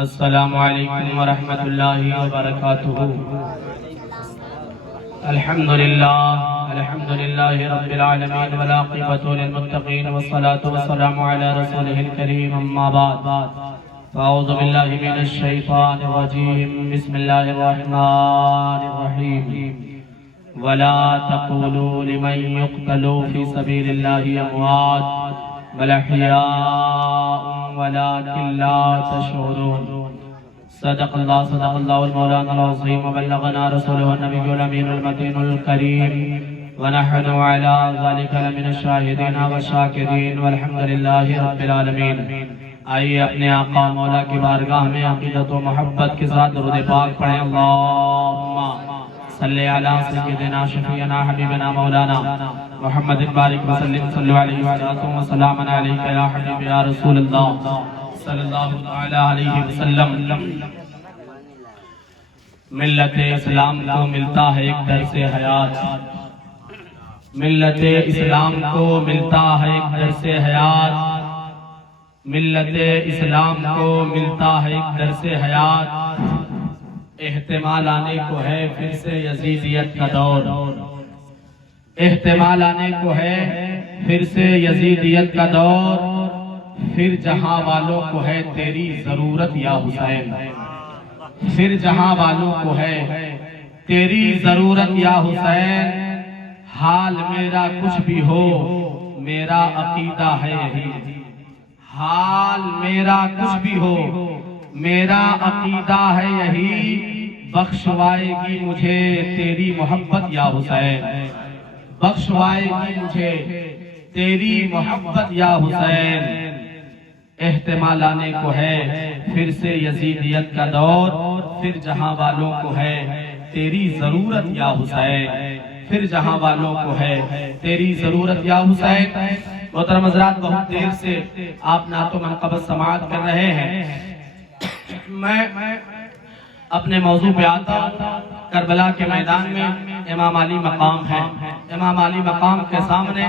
السلام علیکم ورحمۃ اللہ وبرکاتہ۔ الحمدللہ رب العالمین والعاقبۃ للمتقین والصلاة والسلام علی رسولہ الکریم، اما بعد فاعوذ باللہ من الشیطان الرجیم، بسم اللہ الرحمن الرحیم۔ ولا تقولوا لمن يقتل في سبيل الله اموات بل احیاء ولكن لا تشعرون۔ صدق اللہ المولانا العظیم، وبلغنا رسوله النبی الامین المتین الکریم، ونحن على ذلك لمن الشاہدین والشاکرین، والحمد للہ رب العالمین۔ آئیے اپنے آقا مولا کی بارگاہ میں عقیدت و محبت کے ساتھ درود پاک پڑھیں۔ اللہم صلی علی سیدنا شفیعنا حبیبنا مولانا محمد بارک وسلم، صلو علیہ وسلم علیک یا حبیب یا رسول اللہ صلی اللہ علیہ وسلم۔ ملت اسلام کو ملتا ہے ایک درس حیات، ملت اسلام کو ملتا ہے ایک درس حیات، ملت اسلام کو ملتا ہے ایک درس حیات۔ احتمال آنے کو ہے پھر سے یزیدیت کا دور، احتمال آنے کو ہے پھر سے یزیدیت کا دور، پھر جہاں والوں کو ہے تیری ضرورت یا حسین، پھر جہاں والوں کو ہے تیری ضرورت یا حسین۔ حال میرا کچھ بھی ہو میرا عقیدہ ہے یہی، حال میرا کچھ بھی ہو میرا عقیدہ ہے یہی، بخشوائے گی مجھے تیری محبت یا حسین، بخشوائے گی مجھے تیری محبت یا حسین۔ احتمال آنے کو ہے پھر سے یزیدیت کا دور، پھر جہاں والوں کو ہے تیری ضرورت یا حسین، پھر جہاں والوں کو ہے تیری ضرورت یا حسین۔ محترم حضرات، بہت دیر سے آپ نعت و منقبت سماعت کر رہے ہیں، میں اپنے موضوع پہ آتا ہوں۔ کربلا کے میدان میں امام علی مقام ہے، امام علی مقام کے سامنے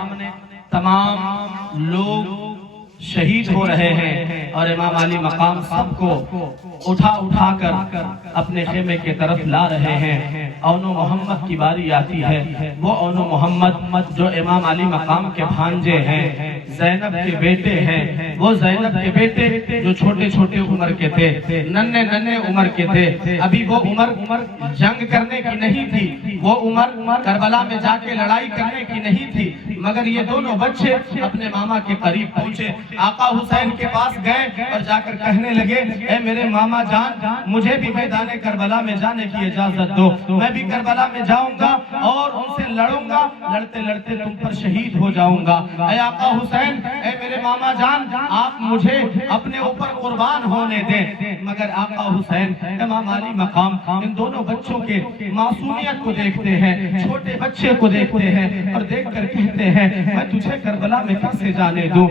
تمام لوگ شہید ہو رہے ہیں، اور امام علی مقام سب کو اٹھا کر اپنے خیمے کے طرف لا رہے ہیں۔ اون و محمد کی باری آتی ہے، وہ اون و محمد جو امام علی مقام کے بھانجے ہیں، زینب کے بیٹے ہیں، وہ زینب کے بیٹے جو چھوٹے چھوٹے عمر کے تھے، ننھے عمر کے تھے، ابھی وہ عمر جنگ کرنے کی نہیں تھی، وہ عمر کربلا میں جا کے لڑائی کرنے کی نہیں تھی، مگر یہ دونوں بچے اپنے ماما کے قریب پہنچے، آقا حسین کے پاس گئے اور جا کر کہنے لگے، اے میرے ماما جان، مجھے بھی میدان کربلا میں جانے کی اجازت دو، میں بھی کربلا میں جاؤں گا اور ان سے لڑوں گا، لڑتے لڑتے تم پر شہید ہو جاؤں گا۔ اے آقا حسین، اے میرے ماما جان، آپ مجھے اپنے اوپر قربان ہونے دیں۔ مگر آقا حسین امام علی مقام ان دونوں بچوں کے معصومیت کو دیکھتے ہیں، چھوٹے بچے کو دیکھتے ہیں، اور دیکھ کر کہتے ہیں، میں تجھے کربلا میں کیسے جانے دوں؟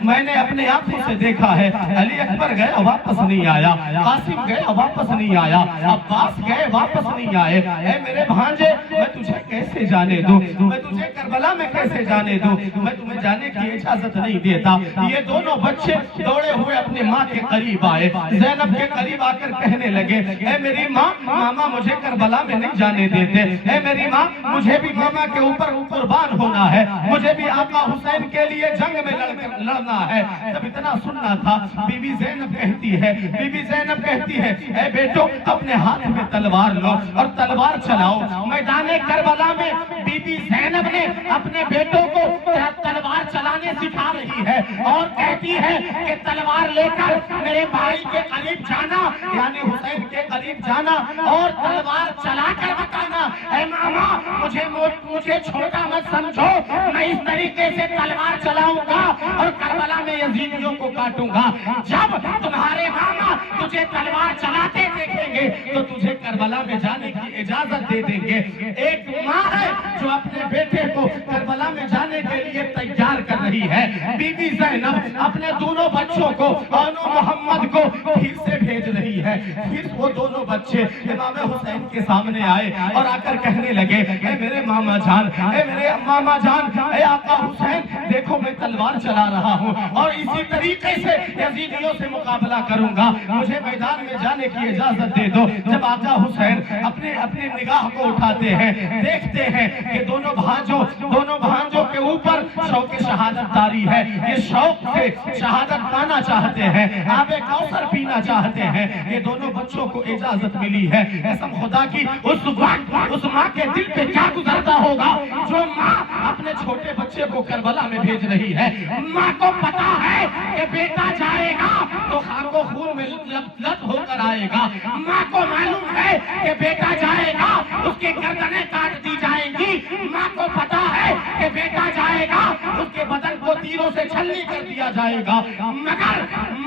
میں نے اپنے آنکھوں سے دیکھا ہے، علی اکبر گیا واپس نہیں آیا، قاسم گیا واپس نہیں آیا، عباس گئے واپس نہیں آئے، اے میرے بھانجے، میں تجھے کیسے جانے دوں؟ میں تجھے کربلا میں کیسے جانے دوں؟ میں تمہیں جانے کی اجازت نہیں دیتا۔ یہ دونوں بچے دوڑے ہوئے اپنے ماں کے قریب آئے، زینب کے قریب آ کر کہنے لگے، اے میری ماں، ماما مجھے کربلا میں نہیں جانے دیتے، اے میری ماں، مجھے بھی ماما کے اوپر قربان ہونا ہے، مجھے بھی آقا حسین کے لیے جنگ میں لڑنا ہے۔ جب اتنا سننا تھا، بی بی زینب کہتی ہے، اے بیٹو، اپنے ہاتھ میں تلوار لو اور تلوار چلاؤ۔ میدان کربلا میں بی بی زینب نے اپنے بیٹوں کو تلوار چلانے سکھا رہی ہے، اور کہتی ہے کہ تلوار لے کر میرے بھائی کے قریب جانا، یعنی حسین کے قریب جانا، اور تلوار چلا کر بتانا، اے ماما، مجھے چھوٹا مت سمجھو، میں اس طریقے سے تلوار چلاؤں گا اور کربلا میں یزیدیوں کو کاٹوں گا۔ جب تمہارے ماما تجھے تلوار چلاتے دیکھیں گے تو تجھے کربلا میں جانے کی اجازت دے دیں گے۔ ایک ماں ہے جو اپنے بیٹے کو کربلا میں جانے کے لیے تیار کر رہی ہے۔ بی بی زینب اپنے دونوں بچوں کو، اون و محمد کو پھر سے بھیج بھیج رہی ہے۔ پھر وہ دونوں بچے امام حسین کے سامنے آئے اور آ کر کہنے لگے اے میرے ماما جان، اے میرے ماما جان، اے آقا حسین، دیکھو میں تلوار چلا رہا ہوں اور اسی طریقے سے یزیدیوں سے مقابلہ کروں گا، مجھے میدان میں جانے کی اجازت دے دو۔ جب آقا حسین اپنے نگاہ کو اٹھاتے ہیں، دیکھتے ہیں کہ دونوں بھانجوں کے اوپر شوق شہادت طاری ہے، یہ شوق سے شہادت پانا چاہتے ہیں، آب کوثر پینا چاہتے ہیں۔ یہ دونوں بچوں کو اجازت ملی ہے۔ قسم خدا کی اس وقت اس ماں کے دل پہ کیا گزرتا ہوگا جو ماں اپنے چھوٹے بچے کو کربلا میں بھیج رہی ہے۔ ماں کو پتا ہے کہ بیٹا جائے گا تو خاک و خون میں لت ہو کر آئے گا، ماں کو معلوم ہے کہ بیٹا جائے گا اس کی گردنیں کاٹ دی جائیں گی، ماں کو پتا ہے کہ بیٹا جائے گا اس کے بدن کو تیروں سے چھلنی کر دیا جائے گا، مگر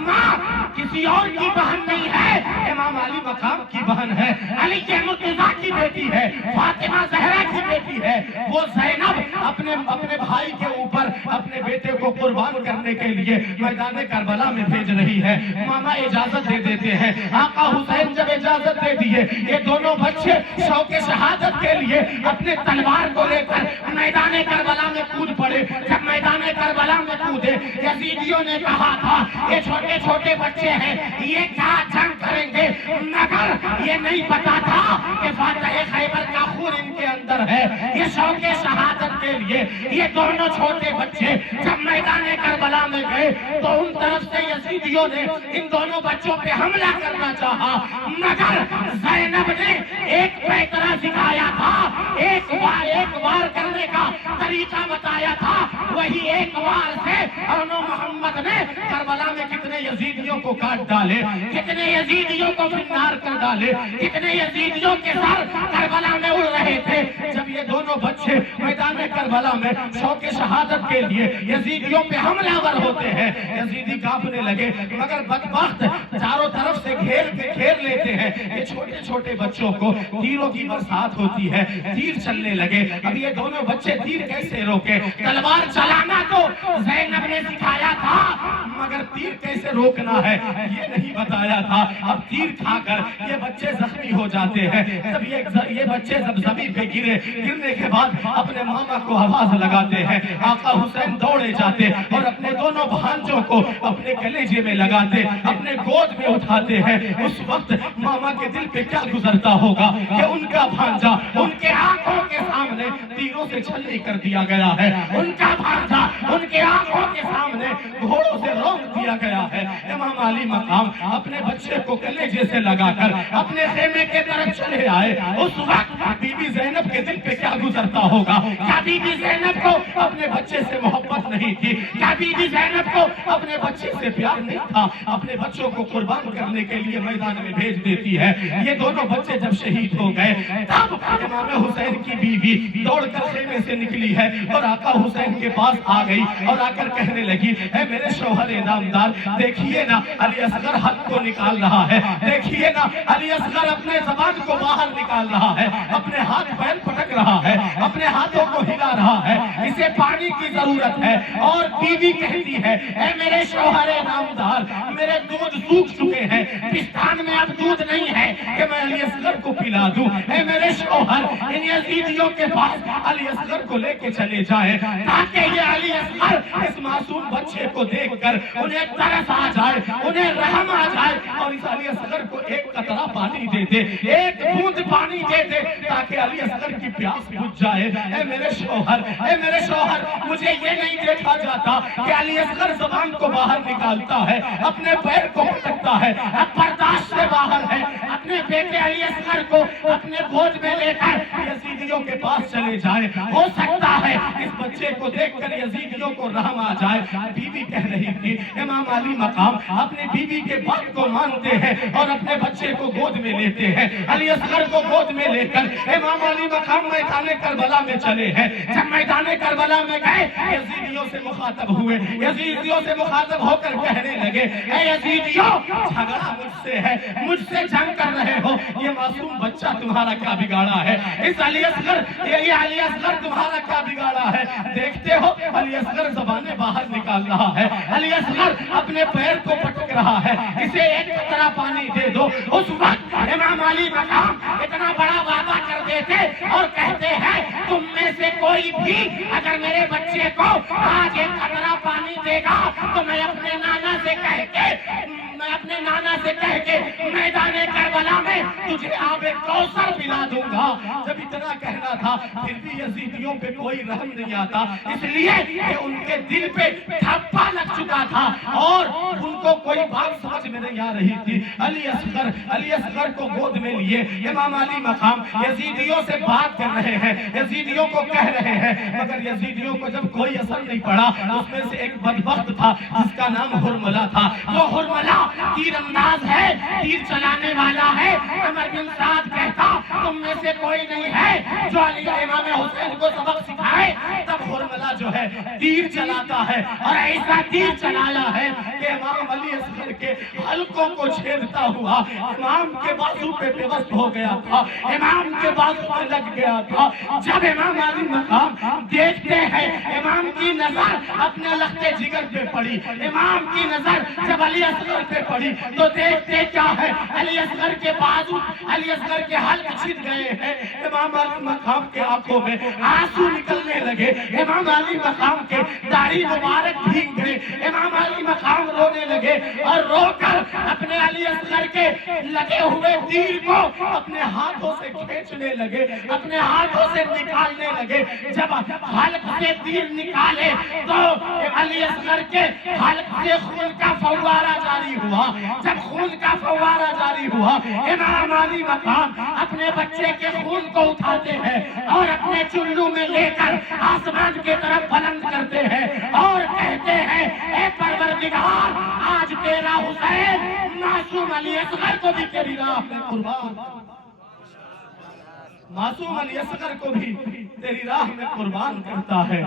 ماں کسی اور کی بہن نہیں ہے، امام علی مقام کی بہن ہے، علی کے مرتضیٰ کی بیٹی ہے، فاطمہ زہرا کی بیٹی ہے۔ وہ زینب اپنے بھائی کے اوپر اپنے بیٹے کو قربان کرنے کے لیے میدان کربلا میں بھیج رہی ہے۔ ماما اجازت دے دیتے ہیں۔ آقا حسین جب اجازت دے دیے، یہ دونوں بچے شوق شہادت کے لیے اپنے تلوار کو لے کر میدان کربلا میں کود پڑے۔ جب میدان کربلا میں کودے، یزیدیوں نے کہا تھا یہ چھوٹے چھوٹے بچے ہیں، یہ کیا جنگ کریں گے، مگر یہ نہیں پتا تھا کہ فاتح خیبر کا خون ان کے اندر ہے۔ یہ شوق شہادت کے لیے یہ دونوں چھوٹے بچے جب میدان کربلا میں گئے تو ان طرف سے یزیدیوں نے ان دونوں بچوں پہ حملہ کرنا چاہا، مگر زینب نے ایک پیکرہ سکھایا تھا، ایک وار کرنے کا طریقہ بتایا تھا، وہی ایک وار سے ارنو محمد نے کربلا میں کتنے یزیدیوں کو کاٹ ڈالے، کتنے یزیدیوں کو فنار کر ڈالے، کتنے یزیدیوں کے سر کربلا میں اڑ رہے تھے۔ جب یہ دونوں بچے میدان کربلا میں شوق شہادت کے لیے یزیدیوں پہ حملہ ور ہوتے ہیں، یزیدی کانپنے لگے، مگر بدبخت چاروں طرف سے گھیر لیتے ہیں۔ یہ چھوٹے چھوٹے بچوں کو تیروں کی برسات ہوتی ہے، تیر چلنے لگے۔ اب یہ دونوں بچے تیر کیسے روکے؟ تلوار چلانا تو زینب نے سکھایا تھا، مگر تیر کیسے روکنا ہے یہ نہیں بتایا تھا۔ اب تیر کھا کر یہ بچے زخمی ہو جاتے ہیں۔ جب یہ بچے جب زمین پہ گرنے کے بعد اپنے ماما کو آواز لگاتے ہیں، آقا حسین دوڑے جاتے اور اپنے دونوں بھانجوں کو اپنے کلیجے میں لگاتے، اپنے گود میں اٹھاتے ہیں۔ اس وقت ماما کے دل پہ کیا گزرتا ہوگا کہ ان کا بھانجا ان کے آنکھوں کے سامنے تیروں سے چھلنی کر دیا گیا ہے، ان کا بھانجا ان کے آنکھوں کے سامنے گھوڑوں سے روک دیا گیا ہے۔ امام علی مقام اپنے بچے کو کلیجے سے لگا کر اپنے خیمے کے طرف چلے آئے۔ اس وقت بی بی زینب کے دل پہ کیا گزرتا ہوگا؟ کیا بی بی زینب کو اپنے بچے سے محبت نہیں تھی؟ کیا بی بی زینب کو اپنے بچے سے پیار نہیں تھا؟ اپنے بچوں کو قربان کرنے کے لیے میدان میں بھیج دیتی ہے۔ یہ دونوں بچے جب شہید ہو گئے تب امام حسین کی بیوی دوڑ کر خیمے سے نکلی ہے اور آقا حسین کے پاس آ گئی اور آ کر کہنے لگی اے میرے شوہر نامدار، دیکھیے نا علی اصغر حق کو نکال رہا ہے، دیکھیے نا علی اصغر اپنے زبان کو باہر نکال رہا ہے، اپنے ہاتھ پیر پٹک رہا ہے، اپنے ہاتھوں کو ہلا رہا ہے، اسے پانی کی ضرورت ہے۔ اور بیوی کہتی ہے اے میرے شوہر نامدار، میرے دودھ سوکھ چکے ہیں، پستان میں اب دودھ نہیں ہے کہ میں علی اصغر کو پلا دوں۔ اے میرے شوہر، ان یزیدیوں کے پاس علی اصغر کو لے کے چلے جائیں تاکہ یہ علی اصغر اس معصوم بچے کو دیکھ کر انہیں ترس آ جائے، انہیں رحم آ جائے اور اس علی اصغر کو ایک قطرہ پانی دے دے، ایک بوند پانی دے دے تاکہ علی اصغر کی پیاس بجھ جائے۔ اے میرے شوہر، اے میرے شوہر، مجھے یہ نہیں دیکھا جاتا کہ علی اصغر زبان کو باہر نکالتا ہے، اپنے پیر کو پٹکتا ہے، اب برداشت سے باہر ہے۔ اپنے بیٹے علی اصغر کو اپنے گود میں لے کر یزیدیوں کے پاس چلے جائیں، ہو سکتا ہے اس بچے کو دیکھ کر یزیدیوں کو رحم آ جائے۔ بیوی کہہ رہی تھی، امام علی مقام اپنی بیوی کے بات کو مانتے ہیں اور اپنے بچے کو گود میں لیتے ہیں۔ علی اصغر کو گود میں لے کر امام علی مقام میدان کربلا میں چلے ہیں۔ جب میدان کربلا میں گئے یزیدیوں سے مخاطب ہوئے، یزیدیوں سے مخاطب ہو کر کہنے لگے اے یزیدیوں، جھگڑا مجھ سے ہے، مجھ سے جنگ کر رہے ہو، یہ معصوم بچہ تمہارا کیا بگاڑا ہے؟ اس علی اصغر، یہ علی اصغر تمہارا کیا بگاڑا ہے؟ دیکھتے ہو علی اصغر زبانیں باہر نکال رہا ہے، علی اصغر اپنے پیر کو پٹک رہا ہے، اسے ایک قطرہ قطرہ پانی دے دو. اس وقت امام علی مقام اتنا بڑا وعدہ کر دیتے اور کہتے ہیں تم میں سے کوئی بھی اگر میرے بچے کو آج ایک قطرہ پانی دے گا تو میں اپنے نانا سے کہہ کے میدان کربلا میں تجھے آب کوثر پلا دوں گا. جب اتنا کہنا تھا پھر بھی یزیدیوں پہ کوئی رحم نہیں آتا، اس لیے کہ ان کے دل پہ ٹھپا لگ چکا تھا اور ان کو کوئی بات سمجھ میں نہیں آ رہی تھی. علی اصغر کو گود میں لیے امام علی مقام یزیدیوں سے بات کر رہے ہیں، یزیدیوں کو کہہ رہے ہیں، مگر یزیدیوں کو جب کوئی اثر نہیں پڑا. اس میں سے ایک بدبخت تھا جس کا نام حرملہ تھا. وہ حرملہ تیر انداز ہے، تیر چلانے والا ہے. عمر بن سعد کہتا تم میں سے کوئی نہیں ہے جو علی امام حسین کو سبق سکھائے. تب حرملہ جو ہے تیر چلاتا ہے اور ایسا تیر چلایا ہے کہ امام علی اصغر کے حلقوں کو چھیدتا ہوا امام کے بازو پہ پیوست ہو گیا تھا، امام کے بازو پہ لگ گیا تھا. جب امام علی مقام دیکھتے ہیں امام کی نظر اپنے لخت جگر پہ پڑی، امام کی نظر جب علی اصغر پہ پڑی تو دیکھتے کیا ہے علی اصغر کے بازو، علی اصغر کے حلق چھد گئے ہیں. امام علی مقام کے آنکھوں میں آنسو نکلنے لگے، امام علی مقام کے داڑھی مبارک بھیگ گئے، امام علی مقام رونے لگے اور رو کر اپنے علی اصغر کے لگے ہوئے تیر کو اپنے ہاتھوں سے کھینچنے لگے، اپنے ہاتھوں سے نکالنے لگے. جب حلق سے تیر نکالے تو علی اصغر کے حلق سے خون کا فوارہ جاری ہوا. جب خون کا فوارہ جاری ہوا امام علی مقام اپنے بچے کے خون کو اٹھاتے ہیں اور اپنے چلو میں لے کر آسمان کی طرف بلند کرتے ہیں اور کہتے ہیں اے پروردگار آج تیرا حسین معصوم علی اصغر کو بھی تیری راہ میں قربان، معصوم علی اصغر کو بھی تیری راہ میں قربان کرتا ہے.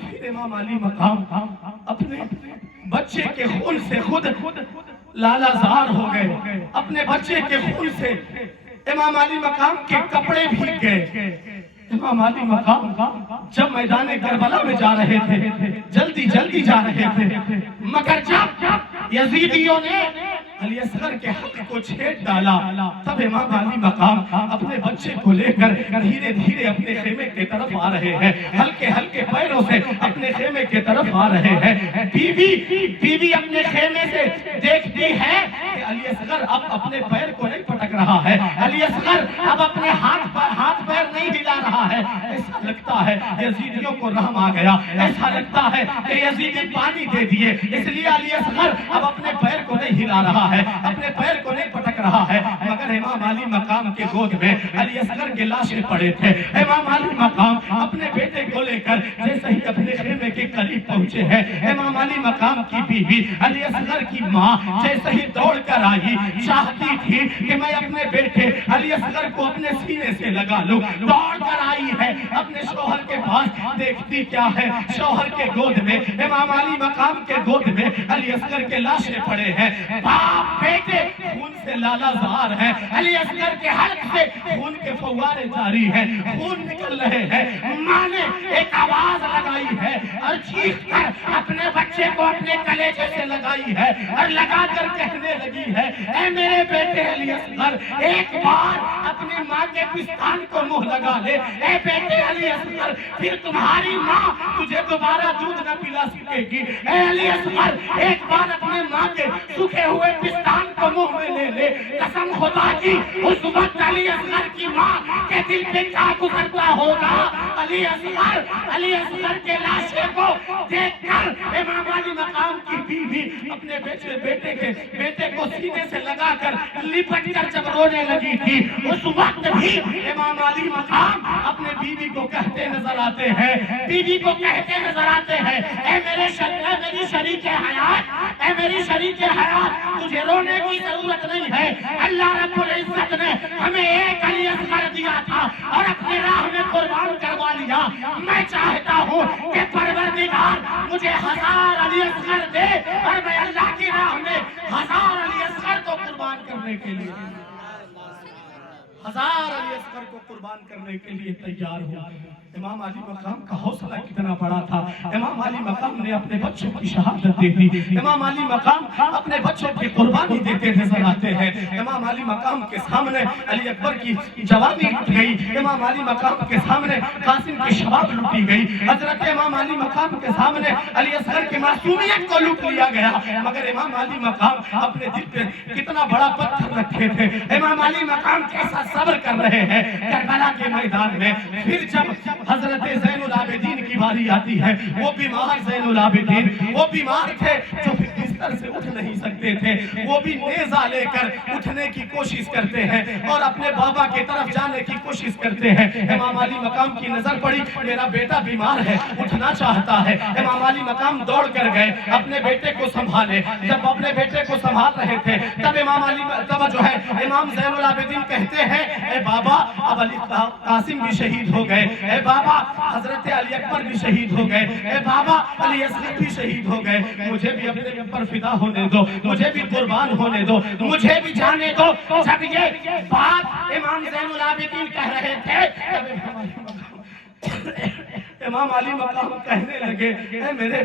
پھر امام علی مقام اپنے بچے کے خون سے خود لالا زار ہو گئے، اپنے بچے کے خون سے امام علی مقام کے کپڑے بھیگ گئے. امام علی مقام جب میدان کربلا میں جا رہے تھے، جلدی جا رہے تھے، مگر جب یزیدیوں نے علی اصغر کے حق کو چھیڑ ڈالا تب امام علی مقام اپنے بچے کو لے کر دھیرے دھیرے اپنے خیمے کی طرف آ رہے ہیں، ہلکے پیروں سے اپنے خیمے کی طرف آ رہے ہیں. بیوی اپنے خیمے سے دیکھتی ہے کہ علی اصغر اب اپنے پیر کو نہیں پٹک رہا ہے، علی اصغر اب اپنے ہاتھ پیر نہیں ہلا رہا ہے. ایسا لگتا ہے یزیدیوں کو رحم آ گیا، ایسا لگتا ہے کہ یزیدی پانی دے دیے، اس لیے علی اصغر اب اپنے پیر کو نہیں ہلا رہا ہے، اپنے پیر کو نہیں پٹک رہا ہے. مگر امام علی مقام کے گود میں علی اصغر کے لاشیں پڑے تھے. امام علی مقام اپنے بیٹے کو لے کر جیسے ہی اپنے خیمے کے قریب پہنچے ہیں، امام علی مقام کی بیوی علی اصغر کی ماں جیسے ہی دوڑ کر آئی، چاہتی تھی کہ میں اپنے بیٹے علی اصغر کو اپنے سینے سے لگا لوں. دوڑ کر آئی ہے اپنے شوہر کے پاس، دیکھتی کیا ہے شوہر کے گود میں، امام علی مقام کے گود میں علی اصغر کے لاشیں پڑے ہیں. باپ بیٹے خون سے لالا زار ہے، علی اصغر کے حلق سے خون کے فوارے جاری ہیں، خون نکل رہے ہیں. ماں نے ایک آواز لگائی ہے اور چیخ کر اپنے بچے کو اپنے کلیجے سے لگائی ہے اور لگا کر کہنے لگی ہے اے میرے بیٹے علی اصغر ایک بار اپنی ماں کے پستان کو منہ لگا لے. اے بیٹے علی اصغر پھر تمہاری ماں تجھے دوبارہ دودھ نہ پلا سکے گی. اے علی اصغر ایک بار اپنے ماں کے سکھے ہوئے پستان کو منہ میں لے لے. قسم خدا کی اس وقت علی اصغر کی ماں کے دل پہ کیا گزرتا ہوگا. علی اصغر کے لاشے کو دیکھ کر امام علی مقام کی بیوی اپنے بیٹے کو سینے سے لگا کر لپٹ کر جب رونے لگی تھی، اس وقت بھی امام علی مقام اپنے بیوی کو کہتے نظر آتے ہیں، اے میری شریک حیات، اے میری شریک حیات تجھے رونے کی ضرورت نہیں ہے. اللہ رب العزت نے ہمیں ایک علی اصغر دیا تھا اور اپنے راہ میں قربان کروا لیا. میں چاہتا ہوں کہ پروردگار مجھے 1000 علی اصغر دے اور میں اللہ کی راہ میں 1000 علی اصغر کو قربان کرنے کے لیے 1000 علی اصغر کو قربان کرنے کے لیے تیار ہوں. امام علی مقام کا حوصلہ کتنا بڑا تھا. امام علی مقام نے اپنے بچوں کی شہادت دے دی. امام علی مقام اپنے بچوں کی قربانی دیتے نظر فرماتے ہیں امام علی مقام کے سامنے علی اکبر کی جوانی لٹ گئی، امام علی مقام کے سامنے قاسم کی شباب لوٹی گئی، حضرت امام علی مقام کے سامنے علی اصغر کی معصومیت کو لوٹ لیا گیا، مگر امام علی مقام اپنے دل پہ کتنا بڑا پتھر رکھے تھے، امام علی مقام کیسا صبر کر رہے ہیں کربلا کے میدان میں۔ پھر جب حضرت زین العابدین کی باری آتی ہے، وہ بیمار زین العابدین، وہ بیمار تھے جو بستر سے اٹھ نہیں سکتے تھے، وہ بھی نیزہ لے کر اٹھنے کی کوشش کرتے ہیں اور اپنے بابا کی طرف جانے کی کوشش کرتے ہیں۔ امام علی مقام کی نظر پڑی، میرا بیٹا بیمار ہے، اٹھنا چاہتا ہے۔ امام علی مقام دوڑ کر گئے، اپنے بیٹے کو سنبھالے۔ جب اپنے بیٹے کو سنبھال رہے تھے تب امام زین العابدین کہتے ہیں اے بابا اب علی قاسم بھی شہید ہو گئے، اے بابا حضرت علی اکبر بھی شہید ہو گئے، اے بابا علی اصغر بھی شہید ہو گئے، مجھے بھی اپنے اوپر فدا ہونے دو، مجھے بھی قربان ہونے دو، مجھے بھی جانے دو۔ جب یہ بات امام زین العابدین کہہ رہے تھے امام علی مقام کہنے لگے اے میرے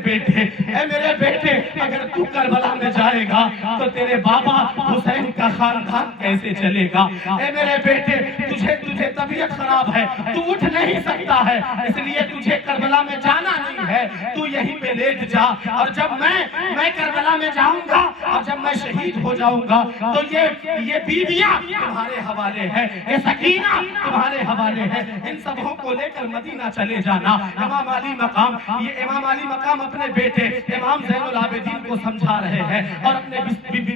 بیٹے اگر تو کربلا میں جائے گا تو تیرے بابا حسین کا خاندان کیسے چلے گا؟ اے میرے بیٹے تجھے طبیعت خراب ہے، تو اٹھ نہیں سکتا ہے، اس لیے تجھے کربلا میں جانا نہیں ہے، تو یہیں پہ لیٹ جا، اور جب میں کربلا میں جاؤں گا اور جب میں شہید ہو جاؤں گا تو یہ بیویاں تمہارے حوالے ہیں، یہ سکینہ تمہارے حوالے ہے، ان سبوں کو لے کر مدینہ چلے جانا۔ امام علی مقام اپنے بیٹے امام زین العابدین کو سمجھا رہے ہیں اور اپنے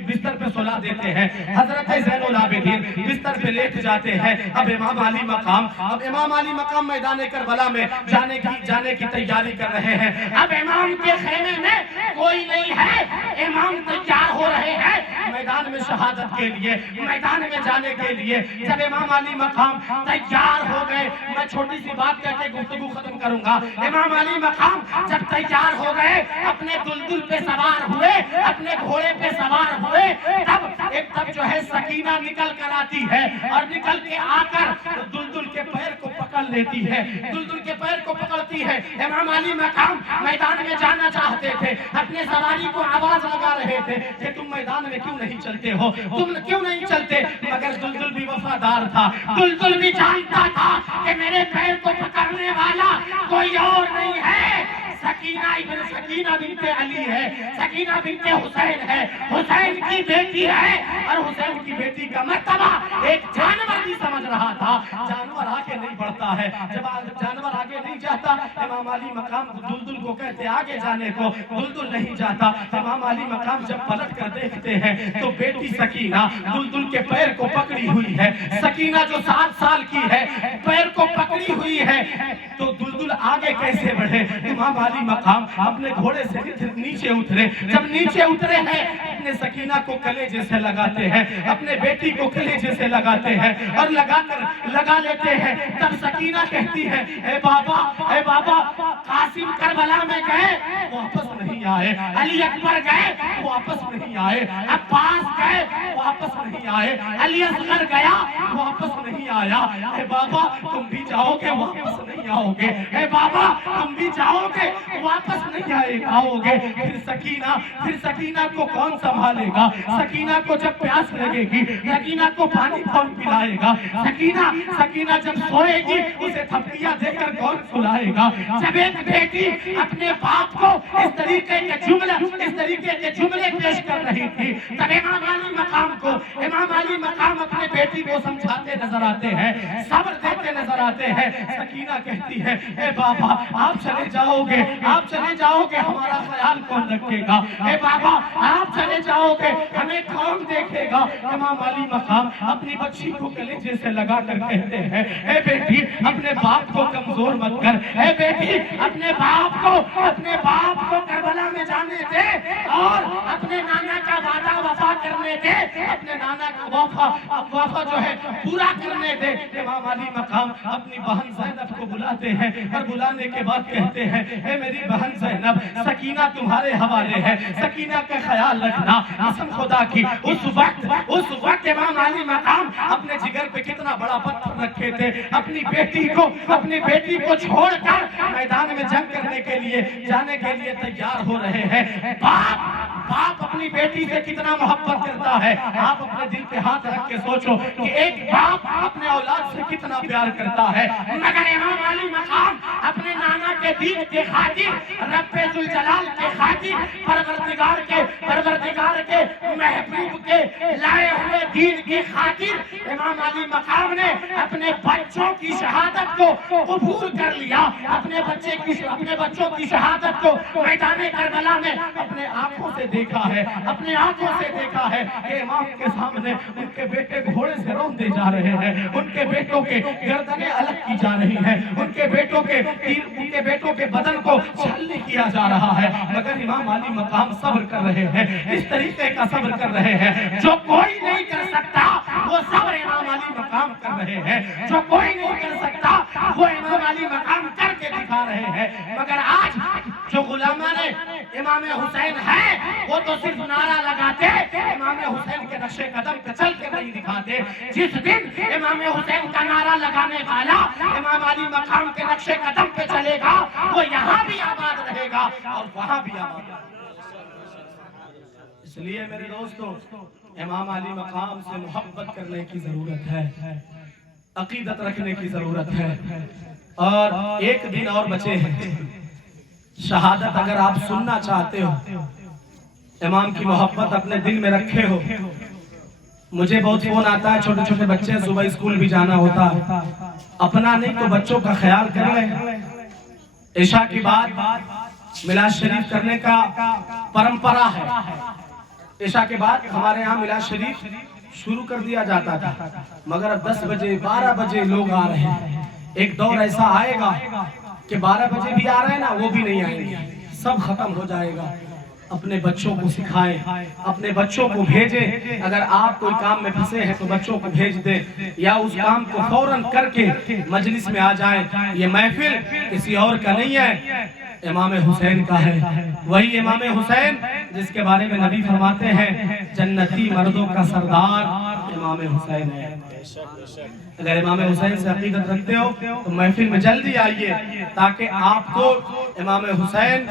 بستر پہ سلا دیتے ہیں۔ حضرت زین العابدین بستر پہ لیٹ جاتے ہیں۔ اب امام علی مقام میدان کربلا میں جانے کی تیاری کر رہے ہیں۔ اب امام کے خیمے میں کوئی نہیں ہے، امام تیار ہو رہے ہیں میدان میں شہادت کے لیے، میدان میں جانے کے لیے۔ جب امام علی مقام تیار ہو گئے، میں چھوٹی سی بات کہہ کے گفتگو ختم کروں گا۔ امام علی مقام جب تیار ہو گئے، اپنے دلدل پہ سوار ہوئے، اپنے گھوڑے پہ سوار ہوئے، تب جو ہے سکینہ نکل کر آتی ہے اور نکل کے آ کر دلدل کے پیر کو پکڑ لیتی ہے، دلدل کے پیر کو پکڑتی ہے۔ امام علی مقام میدان میں جانا چاہتے تھے، اپنے سواری کو آواز لگا رہے تھے کہ تم میدان میں کیوں نہیں چلتے ہو، تم کیوں نہیں چلتے؟ مگر دلدل بھی وفادار تھا، دلدل بھی جانتا تھا کہ میرے پیر کو پکڑنے والا کوئی اور نہیں ہے، سکینہ بنت علی ہے، سکینہ بنت حسین ہے، حسین کی بیٹی ہے، اور حسین کی بیٹی کا مرتبہ ایک جانور بھی سمجھ رہا تھا۔ جانور آگے نہیں بڑھتا ہے، جب جانور آگے نہیں جاتا امام علی مقام دلدل کو کہتے آگے جانے کو، دلدل نہیں جاتا۔ امام علی مقام جب پلٹ کر دیکھتے ہیں تو بیٹی سکینہ دلدل کے پیر کو پکڑی ہوئی ہے، سکینہ جو 7 سال کی ہے پیر کو پکڑی ہوئی ہے، تو دلدل آگے کیسے بڑھے؟ امام علی مقام اپنے گھوڑے سے نیچے اترے، جب نیچے اترے ہیں اپنے سکینہ کو کلیجے سے لگاتے ہیں، اپنے بیٹی کو کلیجے سے لگاتے ہیں اور لگا لیتے ہیں۔ تب سکینہ کہتی ہے اے بابا قاسم کربلا میں گئے واپس نہیں آئے، علی اکبر گئے واپس نہیں آئے، عباس گئے واپس نہیں آئے، علی اصغر گیا واپس نہیں آیا، اے بابا تم بھی جاؤ گے واپس نہیں آؤ گے، اے بابا تم بھی جاؤ گے واپس نہیں آؤ گے۔ پھر سکینہ کو کون سنبھالے گا؟ سکینہ کو جب پیاس لگے گی، سکینہ کو پانی کون پلائے گا؟ سکینہ جب سوئے گی اسے تھپکیاں دے کر کون سلائے گا؟ جب ایک بیٹی اپنے باپ کو اس طریقے کے جملے پیش کر رہی تھی تب امام علی مقام اپنے بیٹی کو سمجھاتے نظر آتے ہیں، صبر دیتے نظر آتے ہیں۔ سکینہ کہتی ہے اے بابا آپ چلے جاؤ گے ہمارا خیال کون رکھے گا؟ اے بابا آپ چلے جاؤ گے ہمیں کون دیکھے گا؟ امام علی مقام اپنی بچی کو کلیجے سے لگا کر کہتے ہیں اے بیٹی اپنے باپ کو کمزور مت کر، اے بیٹی اپنے باپ کو کربلا میں جانے دے اور اپنے نانا کا وعدہ وفا کرنے دے، اپنے نانا کا وفا جو ہے پورا کرنے دے۔ امام علی مقام اپنی بہن زینب کو بلاتے ہیں اور بلانے کے بعد کہتے ہیں اے میری بہن زینب سکینہ تمہارے حوالے ہے، سکینہ کا خیال رکھنا۔ قسم خدا کی اس وقت امام علی مقام اپنے جگر پہ کتنا بڑا پتھر رکھے تھے، اپنی بیٹی کو چھوڑ کر میدان میں جنگ کرنے کے لیے جانے کے لیے تیار ہو رہے ہیں۔ باپ اپنی بیٹی سے کتنا محبت کرتا ہے. آپ اپنے دل پہ ہاتھ رکھ کے سوچو کہ ایک باپ اپنے اولاد سے کتنا پیار کرتا ہے. مگر امام علی مقام اپنے نانا کے دین کے خاطر، رب ذوالجلال کے خاطر، پروردگار کے محبوب کے لائے ہوئے دین کی خاطر امام علی مقام نے اپنے بچوں کی شہادت کو قبول کر لیا. اپنے بچوں کی شہادت کو میدان کربلا میں اپنے آنکھوں سے دیکھا ہے، اپنے آنکھوں سے دیکھا ہے کہ امام کے سامنے ان کے بیٹے گھوڑے سے روندے جا رہے ہیں، ان کے بیٹوں کے گردنیں الگ کی جا رہی ہیں، ان کے بیٹوں کے بدن کو چھلنی کیا جا رہا ہے. مگر امام علی مقام صبر کر رہے ہیں، اس طریقے کا صبر کر رہے ہیں جو کوئی نہیں کر سکتا. وہ صبر امام علی مقام کر رہے ہیں، جو کوئی نہیں کر سکتا وہ امام علی مقام کر کے دکھا رہے ہیں. مگر آج جو غلامان امام حسین ہیں وہ تو صرف نعرہ لگاتے، امام حسین کے نقش قدم پہ چل کے نہیں دکھاتے. جس دن امام حسین کا نعرہ لگانے والا امام علی مقام کے نقش قدم پہ چلے گا، وہ یہاں بھی آباد رہے گا اور وہاں بھی آباد رہے گا. اس لیے میرے دوستو، امام علی مقام سے محبت کرنے کی ضرورت ہے، عقیدت رکھنے کی ضرورت ہے. اور ایک دن اور بچے ہیں. شہادت اگر آپ سننا چاہتے ہو، امام کی محبت اپنے دل میں رکھے ہو. مجھے بہت فون آتا ہے، چھوٹے چھوٹے بچے صبح اسکول بھی جانا ہوتا ہے، اپنا نہیں تو بچوں کا خیال کر لیں. عشاء کی بعد میلاد شریف کرنے کا پرمپرا ہے. عشاء کے بعد ہمارے ہاں میلاد شریف شروع کر دیا جاتا تھا، مگر اب 10 بجے 12 بجے لوگ آ رہے ہیں. ایک دور ایسا آئے گا کہ 12 بجے بھی آ رہے ہیں نا، وہ بھی نہیں آئیں گے، سب ختم ہو جائے گا. اپنے بچوں کو سکھائیں، اپنے بچوں کو بھیجیں. اگر آپ کوئی کام میں پھنسے ہیں تو بچوں کو بھیج دیں، یا اس کام کو فوراً کر کے مجلس میں آ جائیں. یہ محفل کسی اور کا نہیں ہے، امام حسین کا ہے. وہی امام حسین جس کے بارے میں نبی فرماتے ہیں جنتی مردوں کا سردار امام حسین ہے. اگر امام حسین سے عقیدت رکھتے ہو تو محفل میں جلدی آئیے، تاکہ آپ کو امام حسین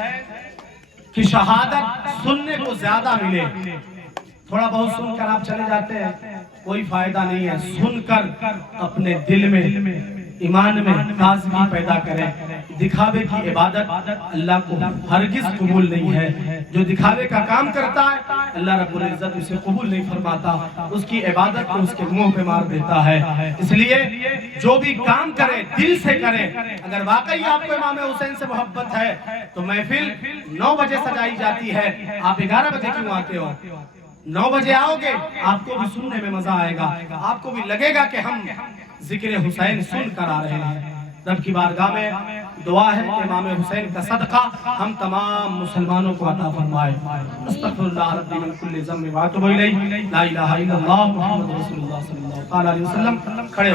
کی شہادت سننے کو زیادہ ملے. تھوڑا بہت سن کر آپ چلے جاتے ہیں، کوئی فائدہ نہیں ہے. سن کر اپنے دل میں ایمان میں تازگی پیدا کریں. دکھاوے کی عبادت اللہ کو ہرگز قبول نہیں ہے. جو دکھاوے کا کام کرتا ہے اللہ رب العزت اسے قبول نہیں فرماتا، اس کی عبادت کو اس کے منہ پہ مار دیتا ہے. اس لیے جو بھی کام کریں دل سے کریں. اگر واقعی آپ کو امام حسین سے محبت ہے تو محفل 9 بجے سجائی جاتی ہے، آپ 11 بجے کیوں آتے ہو؟ 9 بجے آؤ گے، آپ کو بھی سننے میں مزہ آئے گا، آپ کو بھی لگے گا کہ ہم ذکر حسین سن کر آ رہے ہیں. رب کی بارگاہ میں دعا ہے کہ امام حسین کا صدقہ ہم تمام مسلمانوں کو عطا فرمائے. استغفر اللہ ربی من کل ذنب و اتوب الیہ. لا الہ الا اللہ محمد رسول اللہ صلی اللہ علیہ وسلم. کھڑے